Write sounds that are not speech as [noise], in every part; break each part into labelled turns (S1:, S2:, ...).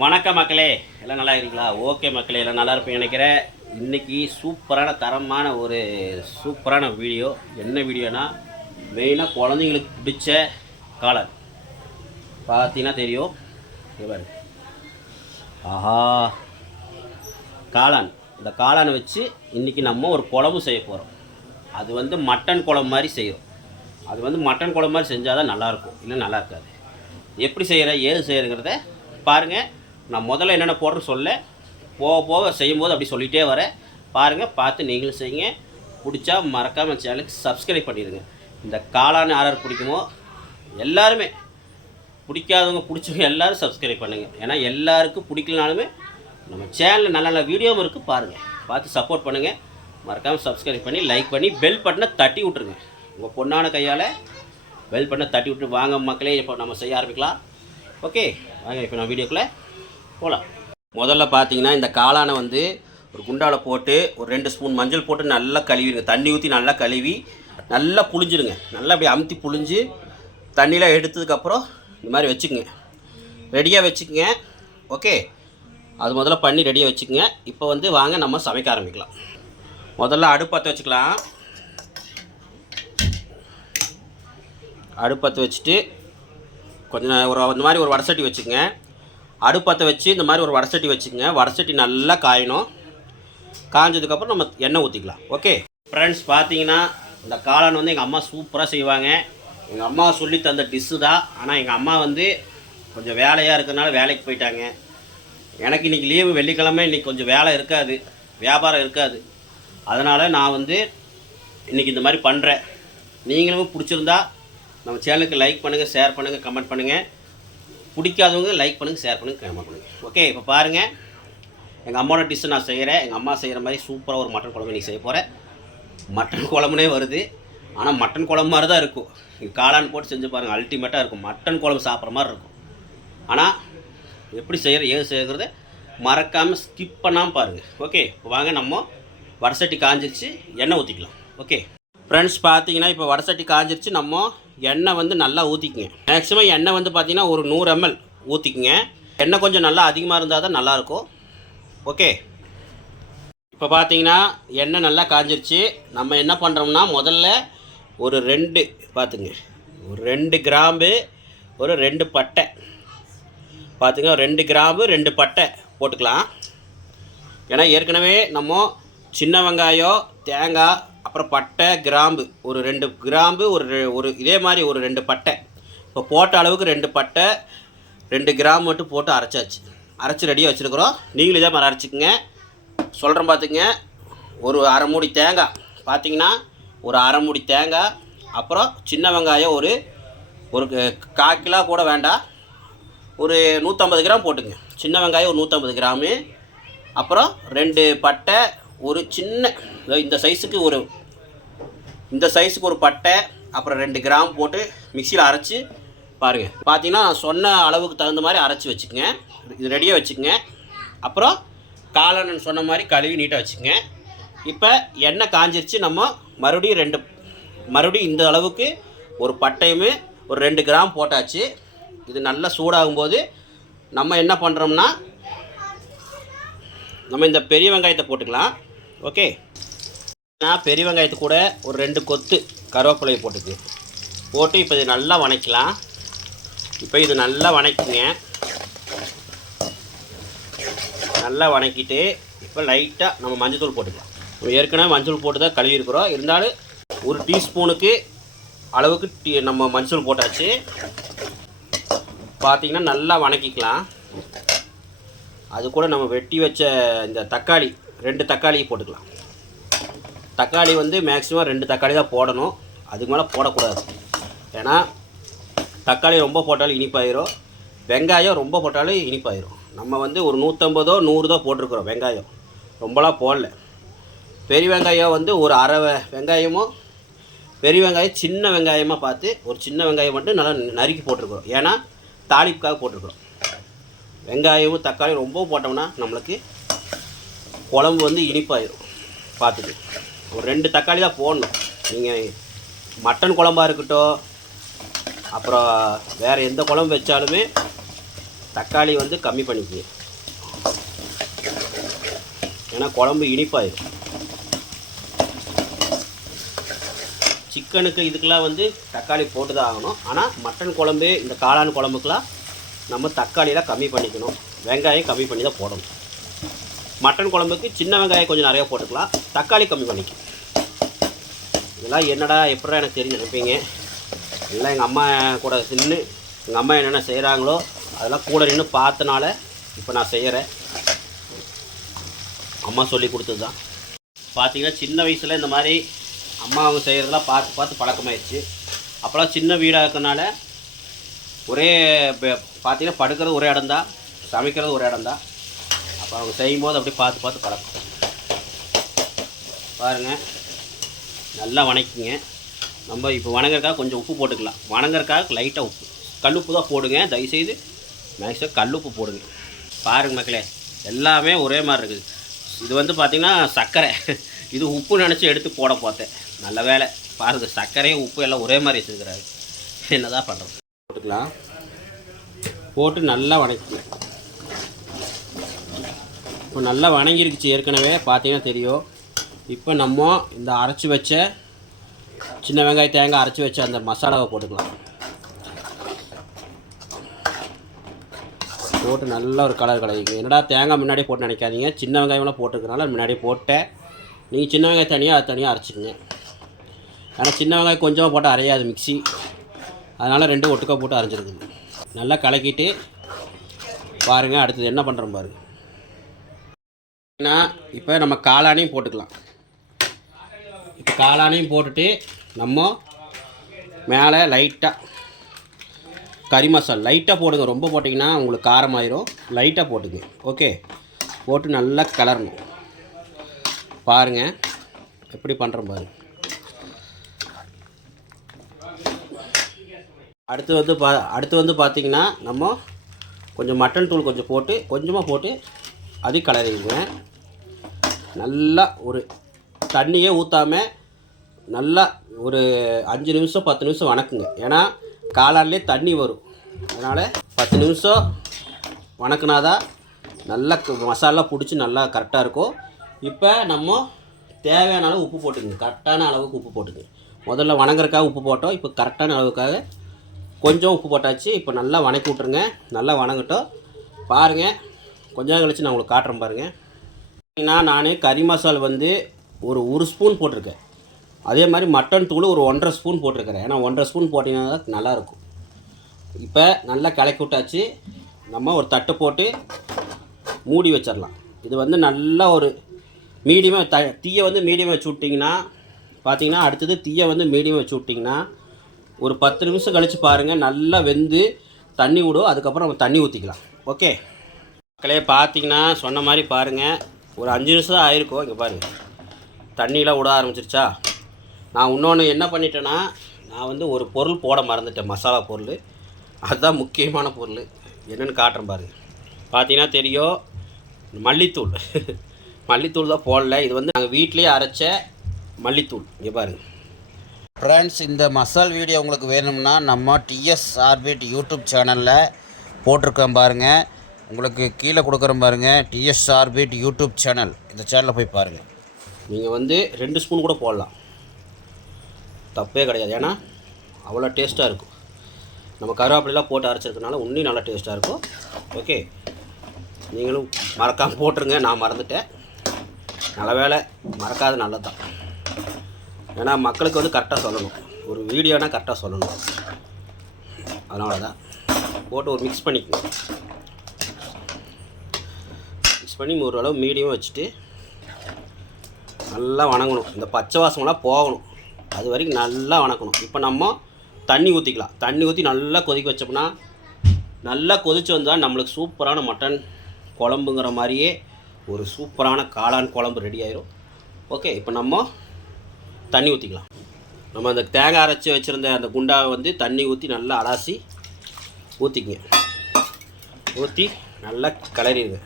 S1: வணக்கம் மக்களே. எல்லாம் நல்லா இருக்கீங்களா? ஓகே மக்களே எல்லாம் நல்லா இருப்பேன் நினைக்கிறேன். இன்றைக்கி சூப்பரான தரமான ஒரு சூப்பரான வீடியோ. என்ன வீடியோனா மெயினாக குழந்தைங்களுக்கு பிடிச்ச காளான் பார்த்தீங்கன்னா தெரியும். பாருங்க. ஆஹா. காளான். இந்த காளானை வச்சு இன்றைக்கி நம்ம ஒரு குழம்பு செய்ய போகிறோம் அது வந்து மட்டன் குழம்பு மாதிரி செய்கிறோம் அது வந்து மட்டன் குழம்பு மாதிரி செஞ்சால் தான் நல்லாயிருக்கும் இல்லை நல்லா இருக்காது. எப்படி செய்கிற ஏது செய்கிறங்கிறத பாருங்கள் நான் முதல்ல என்னென்ன போடுறேன்னு சொல்ல. போக போக செய்யும்போது அப்படி சொல்லிகிட்டே வரேன் பாருங்கள் பார்த்து நீங்களும் செய்யுங்க. பிடிச்சா மறக்காமல் சேனலுக்கு சப்ஸ்கிரைப் பண்ணிடுங்க. இந்த காளான் ஆர்டர் பிடிக்குமோ எல்லாருமே பிடிக்காதவங்க பிடிச்சவங்க எல்லோரும் சப்ஸ்கிரைப் பண்ணுங்கள் ஏன்னா எல்லாருக்கும் பிடிக்கலனாலுமே நம்ம சேனலில் நல்ல நல்ல வீடியோவும் இருக்குது பாருங்கள் பார்த்து சப்போர்ட் பண்ணுங்கள் மறக்காமல் சப்ஸ்கிரைப் பண்ணி லைக் பண்ணி பெல் பட்டனை தட்டி விட்ருங்க உங்கள் பொண்ணான கையால் பெல் பட்டனை தட்டி விட்டு வாங்க மக்களே. இப்போ நம்ம செய்ய ஆரம்பிக்கலாம். ஓகே வாங்க இப்போ நான் வீடியோக்குள்ளே போகலாம் முதல்ல பார்த்தீங்கன்னா இந்த காளானை வந்து ஒரு குண்டாவில் போட்டு ஒரு ரெண்டு ஸ்பூன் மஞ்சள் போட்டு நல்லா கழுவிடுங்க. தண்ணி ஊற்றி நல்லா கழுவி நல்லா புழிஞ்சிடுங்க. நல்லா அப்படியே அமுத்தி புழிஞ்சு தண்ணியெலாம் எடுத்ததுக்கப்புறம் இந்த மாதிரி வச்சுக்கோங்க. ரெடியாக வச்சுக்கோங்க. ஓகே அது முதல்ல பண்ணி ரெடியாக வச்சுக்கோங்க. இப்போ வந்து வாங்க நம்ம சமைக்க ஆரம்பிக்கலாம். முதல்ல அடுப்பத்தை வச்சுக்கலாம். அடுப்பத்தை வச்சுட்டு கொஞ்சம் ஒரு அந்த மாதிரி ஒரு வடசட்டி வச்சுக்கோங்க. அடுப்பத்தை வச்சு இந்த மாதிரி ஒரு வடசட்டி வச்சுக்கோங்க. வடசட்டி நல்லா காயணும். காஞ்சதுக்கப்புறம் நம்ம எண்ணெய் ஊற்றிக்கலாம் ஓகே ஃப்ரெண்ட்ஸ் பார்த்தீங்கன்னா இந்த காளான் வந்து எங்கள் அம்மா சூப்பராக செய்வாங்க. எங்கள் அம்மா சொல்லி தந்த டிஷ்ஷு தான். ஆனால் எங்கள் அம்மா வந்து கொஞ்சம் வேலையாக இருக்கிறனால வேலைக்கு போயிட்டாங்க. எனக்கு இன்றைக்கி லீவு வெள்ளிக்கிழமை இன்றைக்கி கொஞ்சம் வேலை இருக்காது. வியாபாரம் இருக்காது. அதனால் நான் வந்து இன்றைக்கி இந்த மாதிரி பண்ணுறேன் நீங்களும் பிடிச்சிருந்தா நம்ம சேனலுக்கு லைக் பண்ணுங்கள் ஷேர் பண்ணுங்கள் கமெண்ட் பண்ணுங்கள் பிடிக்காதவங்க லைக் பண்ணுங்கள் ஷேர் பண்ணுங்கள் கமெண்ட் பண்ணுங்கள் ஓகே இப்போ பாருங்கள் எங்கள் அம்மாவோட டிஷ்ஷு நான் செய்கிறேன் எங்கள் அம்மா செய்கிற மாதிரி சூப்பராக ஒரு மட்டன் குழம்பு இன்றைக்கி செய்ய போகிறேன் மட்டன் குழம்புனே வருது. ஆனால் மட்டன் குழம்பு மாதிரி தான் இருக்கும். நீங்கள் காளான் போட்டு செஞ்சு பாருங்கள் அல்டிமேட்டாக இருக்கும். மட்டன் குழம்பு சாப்பிட்ற மாதிரி இருக்கும். ஆனால் எப்படி செய்கிற ஏது செய்கிறத மறக்காமல் ஸ்கிப் பண்ணாமல் பாருங்கள் ஓகே வாங்க நம்ம வடசட்டி காஞ்சிருச்சு. எண்ணெய் ஊற்றிக்கலாம் ஓகே ஃப்ரெண்ட்ஸ் பார்த்தீங்கன்னா இப்போ வடசட்டி காஞ்சிருச்சு. நம்ம எண்ணெய் வந்து நல்லா ஊற்றிக்குங்க மேக்ஸிமம் எண்ணெய் வந்து பார்த்தீங்கன்னா ஒரு நூறு எம்எல் ஊற்றிக்குங்க எண்ணெய் கொஞ்சம் நல்லா அதிகமாக இருந்தால் தான் நல்லாயிருக்கும். ஓகே இப்போ பார்த்தீங்கன்னா எண்ணெய் நல்லா காஞ்சிருச்சு. நம்ம என்ன பண்ணுறோம்னா முதல்ல ஒரு ரெண்டு பார்த்துங்க ஒரு ரெண்டு கிராம்பு ஒரு ரெண்டு பட்டை. பார்த்துங்க ரெண்டு கிராம்பு ரெண்டு பட்டை போட்டுக்கலாம். ஏன்னா ஏற்கனவே நம்ம சின்ன வெங்காயம் தேங்காய் அப்புறம் பட்டை கிராம்பு. ஒரு ரெண்டு கிராம்பு ஒரு ரெ- ஒரு இதே மாதிரி ஒரு ரெண்டு பட்டை. இப்போ போட்ட அளவுக்கு ரெண்டு பட்டை ரெண்டு கிராம் மட்டும் போட்டு அரைச்சாச்சு. அரைச்சி ரெடியாக வச்சுருக்குறோம். நீங்களும் இதே மாதிரி அரைச்சிக்கங்க. சொல்கிறேன் பார்த்துங்க ஒரு அரை மூடி தேங்காய். பார்த்தீங்கன்னா ஒரு அரை மூடி தேங்காய். அப்புறம் சின்ன வெங்காயம் ஒரு ஒரு க- கால் கிலோ கூட வேண்டாம். ஒரு நூற்றம்பது கிராம் போட்டுங்க. சின்ன வெங்காயம் ஒரு நூற்றம்பது கிராமு. அப்புறம் ரெண்டு பட்டை ஒரு சின்ன இந்த சைஸுக்கு ஒரு இந்த சைஸுக்கு ஒரு பட்டை அப்புறம் ரெண்டு கிராம் போட்டு மிக்சியில் அரைச்சி பாருங்கள் பார்த்தீங்கன்னா நான் சொன்ன அளவுக்கு தகுந்த மாதிரி அரைச்சி வச்சுக்கோங்க. இது ரெடியாக வச்சுக்கோங்க. அப்புறம் காளான் சொன்ன மாதிரி கழுவி நீட்டாக வச்சுக்கோங்க. இப்போ எண்ணெய் காஞ்சிருச்சு நம்ம மறுபடியும் ரெண்டு மறுபடியும் இந்த அளவுக்கு ஒரு பட்டையுமே ஒரு ரெண்டு கிராம் போட்டாச்சு. இது நல்லா சூடாகும்போது நம்ம என்ன பண்ணுறோம்னா நம்ம இந்த பெரிய வெங்காயத்தை போட்டுக்கலாம். ஓகே? நான் பெரிய வெங்காயத்து கூட ஒரு ரெண்டு கொத்து கருவேப்பிலையை போட்டுக்கு. போட்டு இப்போ இது நல்லா வணக்கலாம். இப்போ இது நல்லா வணக்குங்க. நல்லா வணக்கிட்டு இப்போ லைட்டாக நம்ம மஞ்சத்தூள் போட்டுக்கலாம். ஏற்கனவே மஞ்சள் போட்டு தான் கழுவி இருக்கிறோம். இருந்தாலும் ஒரு டீஸ்பூனுக்கு அளவுக்கு டீ நம்ம மஞ்சள் போட்டாச்சு. பார்த்தீங்கன்னா நல்லா வணக்கிக்கலாம். அது கூட நம்ம வெட்டி வச்ச இந்த தக்காளி ரெண்டு தக்காளியை போட்டுக்கலாம். தக்காளி வந்து மேக்ஸிமம் ரெண்டு தக்காளி தான் போடணும். அதுக்கு மேலே போடக்கூடாது. ஏன்னா தக்காளி ரொம்ப போட்டாலும் இனிப்பாயிரும். வெங்காயம் ரொம்ப போட்டாலும் இனிப்பாயிரும். நம்ம வந்து ஒரு நூற்றம்பதோ நூறு தான் போட்டிருக்கிறோம் வெங்காயம். ரொம்பலாம் போடல. பெரிய வெங்காயம் வந்து ஒரு அரை வெங்காயமோ வெங்காயமும் பெரிய வெங்காயம் சின்ன வெங்காயமாக பார்த்து ஒரு சின்ன வெங்காயம் மட்டும் நல்லா நறுக்கி போட்டிருக்கிறோம். ஏன்னா தாளிப்புக்காக போட்டிருக்கிறோம். வெங்காயமும் தக்காளி ரொம்ப போட்டோம்னா நம்மளுக்கு குழம்பு வந்து இனிப்பாயிரும். பார்த்துட்டு ஒரு ரெண்டு தக்காளி தான் போடணும். நீங்கள் மட்டன் குழம்பா இருக்கட்டும் அப்புறம் வேறு எந்த குழம்பு வச்சாலுமே தக்காளி வந்து கம்மி பண்ணிக்குங்க. ஏன்னா குழம்பு இனிப்பாயிடும் சிக்கனுக்கு இதுக்கெல்லாம் வந்து தக்காளி போட்டு தான் ஆகணும். ஆனால் மட்டன் குழம்பு இந்த காளான் குழம்புக்கெலாம் நம்ம தக்காளியெலாம் கம்மி பண்ணிக்கணும். வெங்காயம் கம்மி பண்ணி தான் போடணும். மட்டன் குழம்புக்கு சின்ன வெங்காயம் கொஞ்சம் நிறையா போட்டுக்கலாம். தக்காளி கம்மி பண்ணிக்கலாம். இதெல்லாம் என்னடா எப்படா எனக்கு தெரிஞ்சு நினைப்பீங்க? எல்லாம் எங்கள் அம்மா கூட நின்று எங்கள் அம்மா என்னென்ன செய்கிறாங்களோ அதெல்லாம் கூட நின்று பார்த்தனால இப்போ நான் செய்கிறேன் அம்மா சொல்லி கொடுத்தது தான் பார்த்தீங்கன்னா சின்ன வயசில் இந்த மாதிரி அம்மா அவங்க செய்கிறதெல்லாம் பார்த்து பார்த்து பழக்கமாயிடுச்சு அப்போல்லாம் சின்ன வீடாக இருக்கனால ஒரே பார்த்தீங்கன்னா படுக்கிறது ஒரே இடம் தான் சமைக்கிறது ஒரு இடம் தான் அப்போ அவங்க செய்யும்போது அப்படியே பார்த்து பார்த்து பழக்கம். பாருங்கள் நல்லா வணக்கிங்க. நம்ம இப்போ வணங்கறக்காக கொஞ்சம் உப்பு போட்டுக்கலாம். வணங்கறக்காக லைட்டாக உப்பு. கல்லுப்பு தான் போடுங்க. தயவுசெய்து மேக்ஸிமம் கல்லுப்பு போடுங்க. பாருங்க மக்களே எல்லாமே ஒரே மாதிரி இருக்குது. இது வந்து பார்த்திங்கன்னா சர்க்கரை. [laughs] இது உப்பு நினச்சி எடுத்து போட பார்த்தேன். நல்ல வேலை. பாருங்கள் சர்க்கரையும் உப்பு எல்லாம் ஒரே மாதிரி வச்சுருக்கிறாரு. என்னதான் பண்ணுறது போட்டுக்கலாம். போட்டு நல்லா வணக்கிக்கலாம் இப்போ நல்லா வணங்கிருக்குச்சு. ஏற்கனவே பார்த்தீங்கன்னா தெரியும். இப்போ நம்ம இந்த அரைச்சி வச்ச சின்ன வெங்காய தேங்காய் அரைச்சி வச்ச அந்த மசாலாவை போட்டுக்கலாம். போட்டு நல்ல ஒரு கலர் கலரிங்க என்னடா தேங்காய் முன்னாடி போட்டு நினைக்காதீங்க. சின்ன வெங்காயம்லாம் போட்டுருக்கனால முன்னாடி போட்டேன். நீங்கள் சின்ன வெங்காயம் தனியாக அது தனியாக அரைச்சிக்கங்க. ஏன்னா சின்ன வெங்காயம் கொஞ்சமாக போட்டு அரையாது மிக்ஸி. அதனால் ரெண்டும் ஒட்டுக்கா போட்டு அரைஞ்சிருக்குது நல்லா கலக்கிட்டு பாருங்கள் அடுத்தது என்ன பண்ணுறோம் பாருங்கள் ஏன்னா இப்போ நம்ம காளானையும் போட்டுக்கலாம். இப்போ காளானையும் போட்டுட்டு நம்ம மேலே லைட்டாக கறி மசாலா. லைட்டாக போடுங்க. ரொம்ப போட்டிங்கன்னா உங்களுக்கு காரமாயிரும். லைட்டாக போட்டுங்க ஓகே? போட்டு நல்லா கிளறணும். பாருங்கள் எப்படி பண்ணுறோம் பாருங்க அடுத்து வந்து பா அடுத்து வந்து பார்த்திங்கன்னா நம்ம கொஞ்சம் மட்டன் தூள் கொஞ்சம் போட்டு கொஞ்சமாக போட்டு அதையும் கலரிங்க நல்லா ஒரு தண்ணியே ஊற்றாம நல்லா ஒரு அஞ்சு நிமிஷம் பத்து நிமிஷம் வணக்குங்க. ஏன்னா காலாலே தண்ணி வரும். அதனால் பத்து நிமிஷம் வணக்குனாதான் நல்லா மசாலா பிடிச்சி நல்லா கரெக்டாக இருக்கும். இப்போ நம்ம தேவையான அளவு உப்பு போட்டுங்க கரெக்டான அளவுக்கு உப்பு போட்டுங்க முதல்ல வணங்குறக்காக உப்பு போட்டோம். இப்போ கரெக்டான அளவுக்காக கொஞ்சம் உப்பு போட்டாச்சு. இப்போ நல்லா வணக்கி விட்ருங்க நல்லா வணங்கட்டும். பாருங்கள் கொஞ்சம் கழித்து கழிச்சு நான் உங்களுக்கு காட்டுறேன் பாருங்கள் நான் கறி மசால் வந்து ஒரு ஒரு ஸ்பூன் போட்டிருக்கேன். அதே மாதிரி மட்டன் தூள் ஒரு ஒன்றரை ஸ்பூன் போட்டிருக்கிறேன். ஏன்னா ஒன்றரை ஸ்பூன் போட்டிங்கன்னா தான் நல்லாயிருக்கும். இப்போ நல்லா கலக்கி விட்டாச்சு. நம்ம ஒரு தட்டு போட்டு மூடி வச்சிடலாம். இது வந்து நல்லா ஒரு மீடியமாக த தீயை வந்து மீடியம் வச்சு விட்டிங்கன்னா பார்த்தீங்கன்னா அடுத்தது தீயை வந்து மீடியம் வச்சு விட்டிங்கன்னா ஒரு பத்து நிமிஷம் கழித்து பாருங்கள் நல்லா வெந்து தண்ணி விடும். அதுக்கப்புறம் நம்ம தண்ணி ஊற்றிக்கலாம் ஓகே? மக்களே பார்த்தீங்கன்னா சொன்ன மாதிரி பாருங்கள் ஒரு அஞ்சு நிமிஷம் தான் ஆயிருக்கும். இங்கே பாருங்கள் தண்ணியெலாம் விட ஆரம்பிச்சிருச்சா? நான் இன்னொன்று என்ன பண்ணிட்டேன்னா நான் வந்து ஒரு பொருள் போட மறந்துட்டேன் மசாலா பொருள். அதுதான் முக்கியமான பொருள். என்னென்னு காட்டுறேன் பாருங்க. பார்த்தீங்கன்னா தெரியும் மல்லித்தூள். [laughs] மல்லித்தூள் தான் போடல. இது வந்து நாங்கள் வீட்டிலேயே அரைச்ச மல்லித்தூள். இங்கே பாருங்க. ஃப்ரெண்ட்ஸ் இந்த மசால் வீடியோ உங்களுக்கு வேணும்னா நம்ம டிஎஸ் ஆர்பிட் யூடியூப் சேனலில் போட்டிருக்கோம் பாருங்கள் உங்களுக்கு கீழே கொடுக்குறோம் பாருங்கள் டிஎஸ் ஆர்பிட் யூடியூப் சேனல் இந்த சேனலில் போய் பாருங்கள் நீங்கள் வந்து ரெண்டு ஸ்பூன் கூட போடலாம். தப்பே கிடையாது. ஏன்னா அவ்வளோ டேஸ்ட்டாக இருக்கும். நம்ம கருவேப்பிலாம் போட்டு அரைச்சிருக்கனால இன்னும் நல்லா டேஸ்ட்டாக இருக்கும். ஓகே நீங்களும் மறக்காமல் போட்டுருங்க. நான் மறந்துட்டேன். நல்ல வேலை மறக்காத நல்லது. தான் ஏன்னா மக்களுக்கு வந்து கரெக்டாக சொல்லணும். ஒரு வீடியோனா கரெக்டாக சொல்லணும். அதனால தான் போட்டு ஒரு மிக்ஸ் பண்ணிக்கணும். மிக்ஸ் பண்ணி ஓரளவு மீடியம் வச்சுட்டு நல்லா வணங்கணும். இந்த பச்சை வாசமெல்லாம் போகணும். அது வரைக்கும் நல்லா வணக்கணும். இப்போ நம்ம தண்ணி ஊற்றிக்கலாம் தண்ணி ஊற்றி நல்லா கொதிக்க வச்சோம்னா நல்லா கொதிச்சு வந்தால் நம்மளுக்கு சூப்பரான மட்டன் குழம்புங்கிற மாதிரியே ஒரு சூப்பரான காளான் குழம்பு ரெடி ஆயிரும். ஓகே இப்போ நம்ம தண்ணி ஊற்றிக்கலாம் நம்ம அந்த தேங்காய் அரைச்சி வச்சுருந்த அந்த குண்டாவை வந்து தண்ணி ஊற்றி நல்லா அலாசி ஊற்றிக்கங்க ஊற்றி நல்லா கிளறிடுங்க.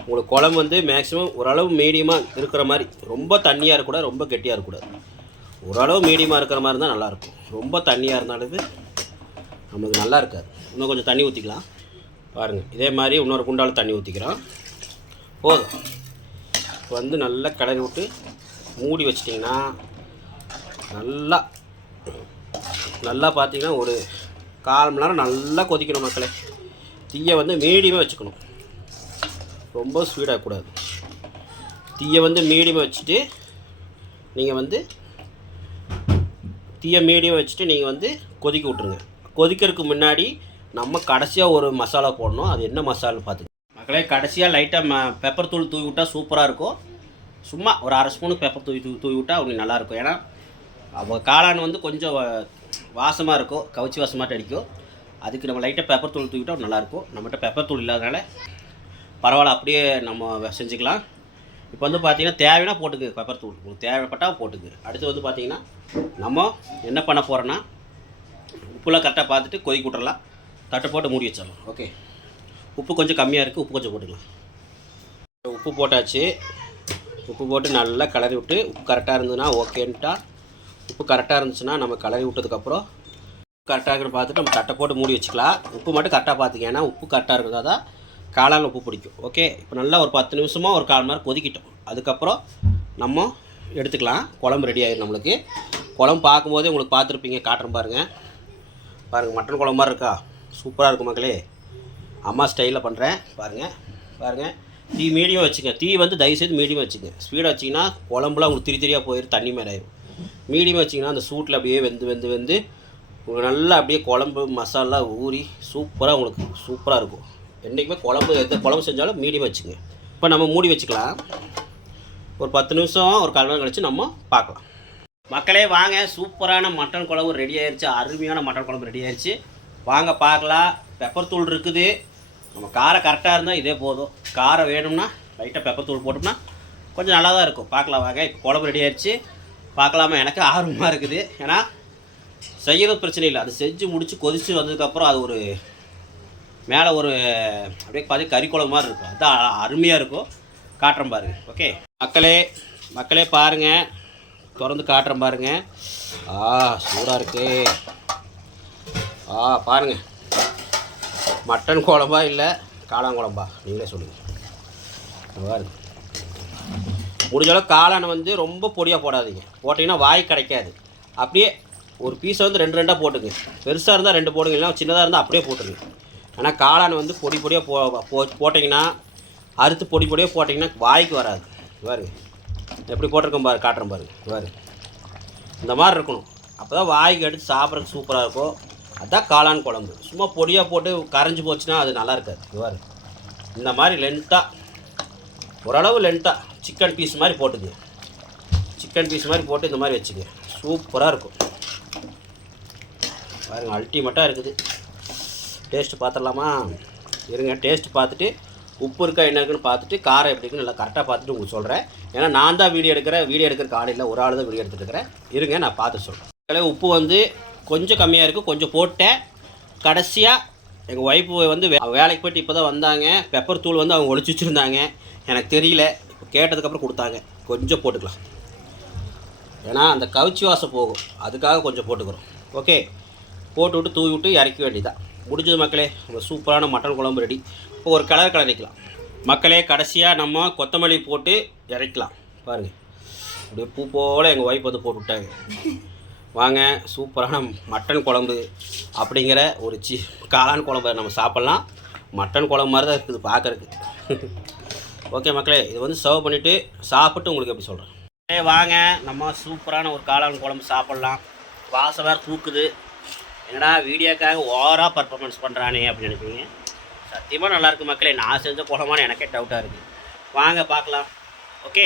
S1: உங்களுக்கு குழம்பு வந்து மேக்ஸிமம் ஓரளவு மீடியமாக இருக்கிற மாதிரி ரொம்ப தண்ணியாக இருக்கக்கூடாது ரொம்ப கெட்டியாக இருக்கக்கூடாது. ஓரளவு மீடியமாக இருக்கிற மாதிரி இருந்தால் நல்லாயிருக்கும் ரொம்ப தண்ணியாக இருந்தாலும் நம்மளுக்கு நல்லா இருக்காது. இன்னும் கொஞ்சம் தண்ணி ஊற்றிக்கலாம் பாருங்கள் இதே மாதிரி இன்னொரு குண்டால் தண்ணி ஊற்றிக்கிறோம் போதும். இப்போ வந்து நல்லா கிளறி விட்டு மூடி வச்சிட்டிங்கன்னா நல்லா நல்லா பார்த்தீங்கன்னா ஒரு கால் மணி நேரம் நல்லா கொதிக்கணும் மக்களே. தீயை வந்து மீடியமாக வச்சுக்கணும். ரொம்ப ஸ்பீடாகக்கூடாது தீயை வந்து மீடியமாக வச்சுட்டு நீங்கள் வந்து தீயை மீடியம் வச்சுட்டு நீங்கள் வந்து கொதிக்க விட்ருங்க கொதிக்கிறதுக்கு முன்னாடி நம்ம கடைசியாக ஒரு மசாலா போடணும். அது என்ன மசாலான்னு பார்த்துங்க மக்களே கடைசியாக லைட்டாக ம பெப்பர் தூள் தூவி விட்டால் சூப்பராக இருக்கும். சும்மா ஒரு அரை ஸ்பூனுக்கு பெப்பர் தூவி தூவி தூவி விட்டால் உங்களுக்கு நல்லாயிருக்கும் ஏன்னா அவங்க காளான் வந்து கொஞ்சம் வாசமாக இருக்கும். கவுச்சி வாசமாட்டு அடிக்கும். அதுக்கு நம்ம லைட்டாக பெப்பர் தூள் தூவிட்டால் நல்லாயிருக்கும் நம்மகிட்ட பெப்பர் தூள் இல்லாதனால பரவாயில்ல அப்படியே நம்ம செஞ்சுக்கலாம். இப்போ வந்து பார்த்தீங்கன்னா தேவைன்னா போட்டுக்கு பெப்பர் தூள். உங்களுக்கு தேவைப்பட்டால் போட்டுக்கு. அடுத்து வந்து பார்த்தீங்கன்னா நம்ம என்ன பண்ண போகிறோன்னா உப்புலாம் கரெக்டாக பார்த்துட்டு கொதிக்க விட்றலாம் தட்டை போட்டு மூடி வச்சிடலாம். ஓகே உப்பு கொஞ்சம் கம்மியாக இருக்குது உப்பு கொஞ்சம் போட்டுக்கலாம். உப்பு போட்டாச்சு. உப்பு போட்டு நல்லா கலரி விட்டு உப்பு கரெக்டாக இருந்ததுன்னா ஓகேன்ட்டா உப்பு கரெக்டாக இருந்துச்சுன்னா நம்ம கலரி விட்டதுக்கப்புறம் கரெக்டாக இருக்குன்னு பார்த்துட்டு நம்ம தட்டை போட்டு மூடி வச்சுக்கலாம். உப்பு மட்டும் கரெக்டாக பார்த்துக்கேன் ஏன்னா உப்பு கரெக்டாக இருக்கிறதா தான் காளான் உப்பு பிடிக்கும். ஓகே இப்போ நல்லா ஒரு பத்து நிமிஷமாக ஒரு கால் மணி நேரம் கொதிக்கிட்டோம். அதுக்கப்புறம் நம்ம எடுத்துக்கலாம். குழம்பு ரெடி ஆகிடும் நம்மளுக்கு. குழம்பு பார்க்கும்போதே உங்களுக்கு பார்த்துருப்பீங்க காட்டுறேன் பாருங்கள் பாருங்கள் மட்டன் குழம்பு மாதிரி இருக்கா? சூப்பராக இருக்கும் மக்களே. அம்மா ஸ்டைலில் பண்ணுறேன் பாருங்கள் பாருங்கள் தீ மீடியம் வச்சுங்க. தீ வந்து தயவுசெய்து மீடியம் வச்சுங்க. ஸ்பீடாக வச்சிங்கன்னா குழம்புலாம் உங்களுக்கு திரி திரியாக போயிடும் தண்ணி மேலே ஆயிடும் மீடியம் வச்சிங்கன்னா அந்த சூட்டில் அப்படியே வெந்து வெந்து வெந்து உங்களுக்கு நல்லா அப்படியே குழம்பு மசாலா ஊறி சூப்பராக உங்களுக்கு சூப்பராக இருக்கும். என்றைக்குமே குழம்பு எந்த குழம்பு செஞ்சாலும் மீடியம் வச்சுங்க. இப்போ நம்ம மூடி வச்சுக்கலாம். ஒரு பத்து நிமிஷம் ஒரு கால் மணி நம்ம பார்க்கலாம். மக்களே வாங்க. சூப்பரான மட்டன் குழம்பு ரெடி ஆயிடுச்சு அருமையான மட்டன் குழம்பு ரெடி ஆயிடுச்சு வாங்க பார்க்கலாம். பெப்பர் தூள் இருக்குது. நம்ம காரம் கரெக்டாக இருந்தால் இதே போதும். காரம் வேணும்னா லைட்டாக பெப்பர் தூள் போட்டோம்னா கொஞ்சம் நல்லா தான் இருக்கும். பார்க்கலாம் வாங்க. இப்போ குழம்பு ரெடி ஆயிடுச்சு பார்க்கலாமா? எனக்கு ஆர்வமாக இருக்குது. ஏன்னா செய்கிறது பிரச்சனை இல்லை. அது செஞ்சு முடித்து கொதித்து வந்ததுக்கப்புறம் அது ஒரு மேலே ஒரு அப்படியே பார்த்து கறிக்குளம் மாதிரி இருக்கும். அதுதான் அருமையாக இருக்கும். காட்டுறேன் பாருங்க. ஓகே மக்களே மக்களே பாருங்கள் திறந்து காட்டுறேன் பாருங்கள் ஆ சூடாக இருக்கு. ஆ பாருங்க. மட்டன் குழம்பா இல்லை காளான் குழம்பா? நீங்களே சொல்லுங்கள் பாருங்க. முடிஞ்ச அளவுக்கு வந்து ரொம்ப பொடியாக போடாதீங்க. போட்டிங்கன்னா வாய் கிடைக்காது. அப்படியே ஒரு பீஸை வந்து ரெண்டு ரெண்டாக போட்டுங்க. பெருசாக இருந்தால் ரெண்டு போடுங்க. இல்லைன்னா சின்னதாக இருந்தால் அப்படியே போட்டுருங்க. ஆனால் காளான் வந்து பொடி பொடியாக போ போ போட்டிங்கன்னா அறுத்து பொடி பொடியாக போட்டிங்கன்னா வாய்க்கு வராது. பாரு எப்படி போட்டிருக்கோம் பாரு காட்டுறேன் பாரு. பாரு இந்த மாதிரி இருக்கணும். அப்போ தான் வாய்க்கு எடுத்து சாப்பிட்றதுக்கு சூப்பராக இருக்கும் அதுதான் காளான் குழம்பு. சும்மா பொடியாக போட்டு கரைஞ்சி போச்சுன்னா அது நல்லா இருக்காது. பாரு இந்த மாதிரி லென்த்தாக ஓரளவு லென்த்தாக சிக்கன் பீஸ் மாதிரி போட்டுங்க சிக்கன் பீஸ் மாதிரி போட்டு இந்த மாதிரி வச்சுங்க சூப்பராக இருக்கும். பாருங்கள் அல்டிமேட்டாக இருக்குது. டேஸ்ட்டு பார்த்துடலாமா? இருங்க டேஸ்ட் பார்த்துட்டு உப்பு இருக்கா என்ன இருக்குன்னு பார்த்துட்டு காரம் எப்படி இருக்குன்னு நல்லா கரெக்டாக பார்த்துட்டு உங்களுக்கு சொல்கிறேன் ஏன்னா நான் தான் வீடியோ எடுக்கிறேன் வீடியோ எடுக்கிற காலையில் ஒரு ஆள் தான் வீடியோ எடுத்துட்டு இருக்கிறேன். இருங்க நான் பார்த்து சொல்கிறேன் உப்பு வந்து கொஞ்சம் கம்மியாக இருக்குது கொஞ்சம் போட்டேன். கடைசியாக எங்கள் ஒய்ஃபு வந்து வே- வேலைக்கு போய்ட்டு இப்போ தான் வந்தாங்க. பெப்பர் தூள் வந்து அவங்க ஒழிச்சு வச்சுருந்தாங்க. எனக்கு தெரியல. இப்போ கேட்டதுக்கப்புறம் கொடுத்தாங்க. கொஞ்சம் போட்டுக்கலாம். ஏன்னா அந்த கவுச்சி வாசம் போகும். அதுக்காக கொஞ்சம் போட்டுக்கிறோம். ஓகே போட்டு விட்டு தூவி விட்டு இறக்க வேண்டியதான் முடிஞ்சது மக்களே. நம்ம சூப்பரான மட்டன் குழம்பு ரெடி இப்போ ஒரு கலர் கலரைக்கலாம் மக்களே கடைசியாக நம்ம கொத்தமல்லி போட்டு இறக்கலாம். பாருங்கள் அப்படியே பூ போல் எங்கள் ஒய்ஃப் வந்து போட்டு விட்டாங்க. வாங்க சூப்பரான மட்டன் குழம்பு அப்படிங்கிற ஒரு சி காளான் குழம்பு நம்ம சாப்பிட்லாம். மட்டன் குழம்பு மாதிரி தான் இருக்குது பார்க்குறதுக்கு. ஓகே மக்களே இது வந்து சர்வ் பண்ணிவிட்டு சாப்பிட்டு உங்களுக்கு எப்படி சொல்கிறேன் வாங்க. நம்ம சூப்பரான ஒரு காளான் குழம்பு சாப்பிட்லாம். வாசம் வேறு தூக்குது. என்னடா வீடியோக்காக ஓவராக பர்ஃபார்மன்ஸ் பண்ணுறானே அப்படின்னு நினைப்பீங்க சத்தியமாக நல்லாயிருக்கு மக்களே நான் செஞ்ச குழம்பான்னு எனக்கே டவுட்டாக இருக்குது வாங்க பார்க்கலாம். ஓகே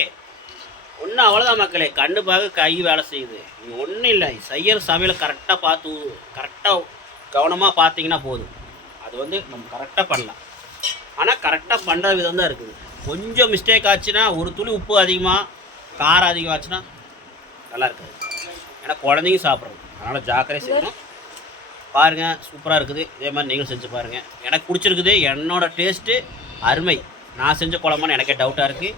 S1: ஒன்றும் அவ்வளோதான் மக்களே கண்ணு பார்க்க கை வேலை செய்யுது. நீங்கள் ஒன்றும் இல்லை செய்கிற சமையலை கரெக்டாக பார்த்து கரெக்டாக கவனமாக பார்த்தீங்கன்னா போதும். அது வந்து நம்ம கரெக்டாக பண்ணலாம். ஆனால் கரெக்டாக பண்ணுற விதம் தான் இருக்குது. கொஞ்சம் மிஸ்டேக் ஆச்சுன்னா ஒரு துளி உப்பு அதிகமாக காரம் அதிகமாச்சுன்னா நல்லா இருக்காது. ஏன்னா குழந்தைங்க சாப்பிட்றது. அதனால் ஜாக்கிரதை செய்யணும். பாருங்கள் சூப்பராக இருக்குது. இதே மாதிரி நீங்களும் செஞ்சு பாருங்கள் எனக்கு பிடிச்சிருக்குது என்னோடய டேஸ்ட்டு அருமை. நான் செஞ்ச குழம்பான்னு எனக்கே டவுட்டாக இருக்குது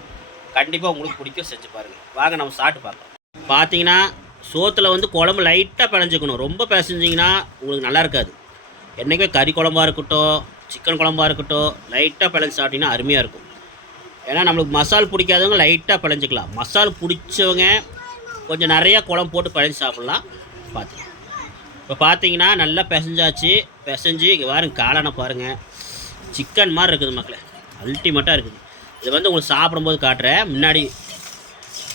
S1: கண்டிப்பாக உங்களுக்கு பிடிக்கும் செஞ்சு பாருங்கள் வாங்க நம்ம சாப்பிட்டு பார்க்கலாம். பார்த்தீங்கன்னா சோத்தில் வந்து குழம்பு லைட்டாக பிணைஞ்சிக்கணும். ரொம்ப பிசைஞ்சிங்கன்னா உங்களுக்கு நல்லா இருக்காது. என்றைக்குமே கறி குழம்பா இருக்கட்டும் சிக்கன் குழம்பா இருக்கட்டும் லைட்டாக பிழைஞ்சு சாப்பிட்டிங்கன்னா அருமையாக இருக்கும். ஏன்னா நம்மளுக்கு மசால் பிடிக்காதவங்க லைட்டாக பிழைஞ்சிக்கலாம் மசால் பிடிச்சவங்க கொஞ்சம் நிறையா குழம்பு போட்டு பிழைஞ்சி சாப்பிட்லாம். பார்த்துக்கலாம் இப்போ பார்த்தீங்கன்னா நல்லா பிசைஞ்சாச்சு. பிசைஞ்சு இங்கே பாருங்க காளானை பாருங்கள் சிக்கன் மாதிரி இருக்குது மக்களே. அல்டிமேட்டாக இருக்குது. இது வந்து உங்களுக்கு சாப்பிடும்போது காட்டுறேன். முன்னாடி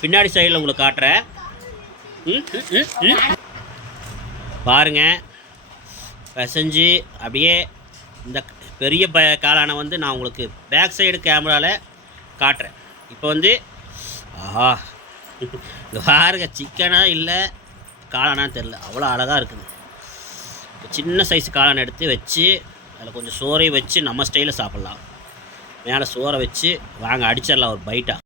S1: பின்னாடி சைடில் உங்களுக்கு காட்டுறேன். பாருங்கள் பிசைஞ்சு அப்படியே இந்த பெரிய ப காளானை வந்து நான் உங்களுக்கு பேக் சைடு கேமராவில் காட்டுறேன். இப்போ வந்து ஆஹா பாருங்க சிக்கனாக இல்லை காளானான்னு தெரில அவ்வளோ அழகாக இருக்குது. சின்ன சைஸ் காளான் எடுத்து வச்சு அதில் கொஞ்சம் சோறை வச்சு நம்ம ஸ்டைலில் சாப்பிட்லாம். மேலே சோறை வச்சு வாங்க அடிச்சிடலாம் ஒரு பைட்டாக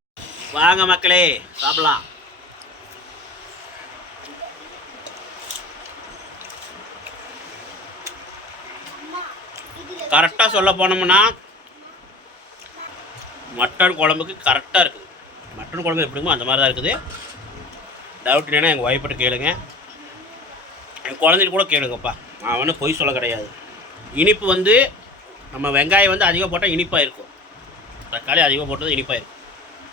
S1: வாங்க மக்களே சாப்பிட்லாம். கரெக்டாக சொல்ல போனோம்னா மட்டன் குழம்புக்கு கரெக்டாக இருக்குது. மட்டன் குழம்பு எப்படிமோ அந்த மாதிரி தான் இருக்குது. டவுட் இல்லைன்னா எங்கள் ஒய்ஃப்கிட்ட கேளுங்க. என் குழந்தைக்கு கூட கேளுங்கப்பா. நான் ஒன்றும் பொய் சொல்ல கிடையாது. இனிப்பு வந்து நம்ம வெங்காயம் வந்து அதிகம் போட்டால் இனிப்பாக இருக்கும். தக்காளி அதிகம் போட்டது இனிப்பாக இருக்கும்.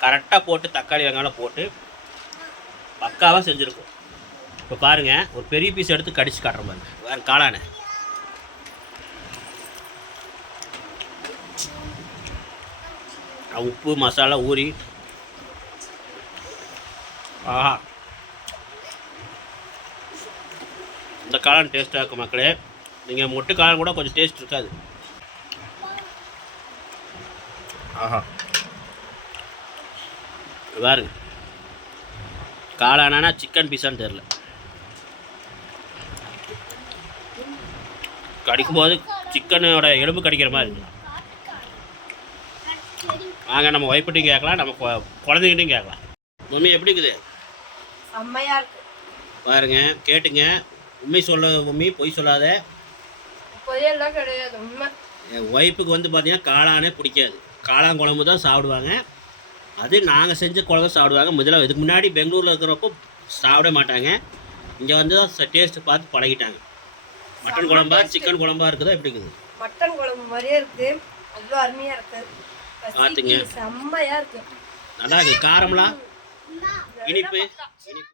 S1: கரெக்டாக போட்டு தக்காளி வெங்காயம் போட்டு பக்காவாக செஞ்சுருக்கும். இப்போ பாருங்கள் ஒரு பெரிய பீஸ் எடுத்து கடிச்சு காட்டுற பாருங்க. வேறு காளானை. உப்பு மசாலா ஊறி. ஆஹா. இந்த காளான் டேஸ்ட்டாக இருக்கும் மக்களே. நீங்கள் மொட்டு காளான் கூட கொஞ்சம் டேஸ்ட் இருக்காது. ஆஹா. பாருங்க. காளானா சிக்கன் பீஸான்னு தெரில கடிக்கும்போது சிக்கனோட எலும்பு கடிக்கிற மாதிரி இருக்கு. வாங்க நம்ம ஒய்ஃப்கிட்டையும் கேட்கலாம் நம்ம குழந்தைகிட்டையும் கேட்கலாம். மம்மி எப்படி இருக்குது?
S2: செம்மையா இருக்கு.
S1: பாருங்க கேட்டுங்க. உண்மை சொல்ல மம்மி பொய் சொல்லாத.
S2: கிடையாது உண்மை.
S1: என் ஒய்ஃபுக்கு வந்து பார்த்தீங்கன்னா காளானே பிடிக்காது. காளான் குழம்பு தான் சாப்பிடுவாங்க. அது நாங்கள் செஞ்ச குழம்பு சாப்பிடுவாங்க. முதல்ல இதுக்கு முன்னாடி பெங்களூரில் இருக்கிறப்போ சாப்பிட மாட்டாங்க. இங்கே வந்து தான் டேஸ்ட்டு பார்த்து பழகிட்டாங்க. மட்டன் குழம்பா சிக்கன் குழம்பா இருக்குதா எப்படி இருக்குது
S2: மட்டன் குழம்பு மாதிரியே இருக்கு. அவ்வளோ அருமையா இருக்கு.
S1: பார்த்துங்க.
S2: பசிக்கு செம்மையா இருக்கு.
S1: நல்லா இருக்குது காரம்லாம்? இனிப்பு? இனிப்பு.